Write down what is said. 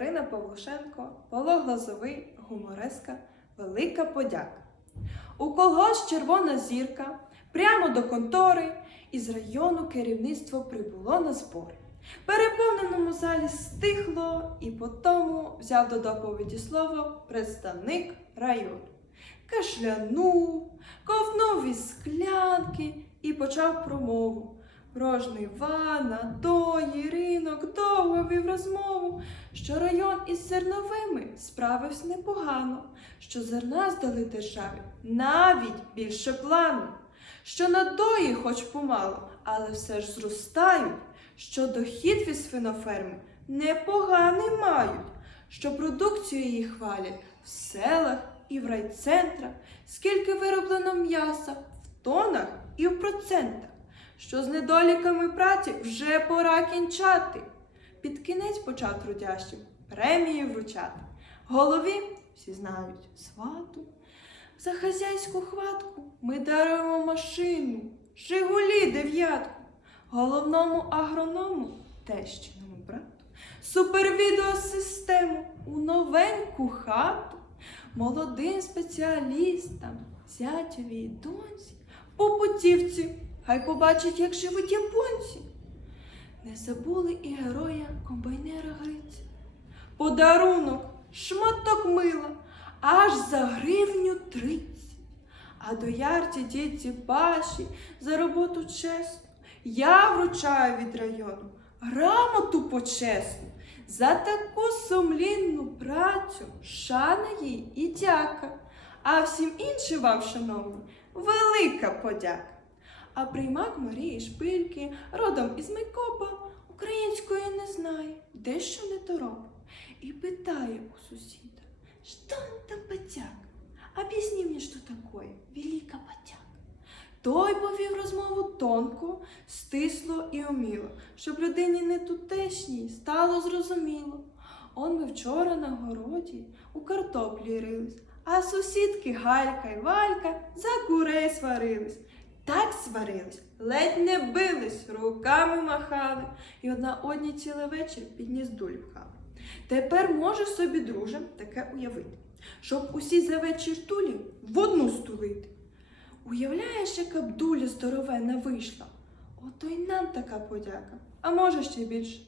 Катерина Павлушенко, Павло Глазовий, гумореска, велика подяка. У колгосп червона зірка, прямо до контори, із району керівництво прибуло на збори. Переповненому залі стихло, і потому взяв до доповіді слово представник району. Кашлянув, ковнув із склянки і почав промову. Про жнива, надої, ринок довго вів розмову, що район із зерновими справився непогано, що зерна здали державі навіть більше плану, що надої хоч помало, але все ж зростають, що дохід від свиноферми непоганий мають, що продукцію її хвалять в селах і в райцентрах, скільки вироблено м'яса в тонах і в процентах що з недоліками праці вже пора кінчати. Під кінець почав трудящим премії вручати. Голові всі знають свату. За хазяйську хватку ми даруємо машину, Жигулі дев'ятку, головному агроному тещиному брату, супервідеосистему у новеньку хату, молодим спеціалістам, зятєві й доньці, по путівці, хай побачать, як живуть японці. Не забули і героя комбайнера Гриця. Подарунок, шматок мила, аж за гривню тридцять. А до ярці дітці паші за роботу чесну я вручаю від району грамоту почесну. За таку сумлінну працю шана їй і дяка. А всім іншим вам, шановні, велика подяка. А приймак Марії Шпильки, родом із Майкопа, української не знає, дещо не торопа. І питає у сусіда, що он там потяг? Об'ясни мені, що такое велика потяга. Той повів розмову тонко, стисло і уміло, щоб людині не тутешній стало зрозуміло. Он ми вчора на городі у картоплі рились, а сусідки Галька й Валька за курей сварились. Так сварились, ледь не бились, руками махали, і одна одній цілий вечір під ніздуль пхали. Тепер може собі, друже, таке уявити, щоб усі за вечір тулі в одну стулити. Уявляєш, яка б дуля здоровена вийшла? Ото й нам така подяка, а може ще більше.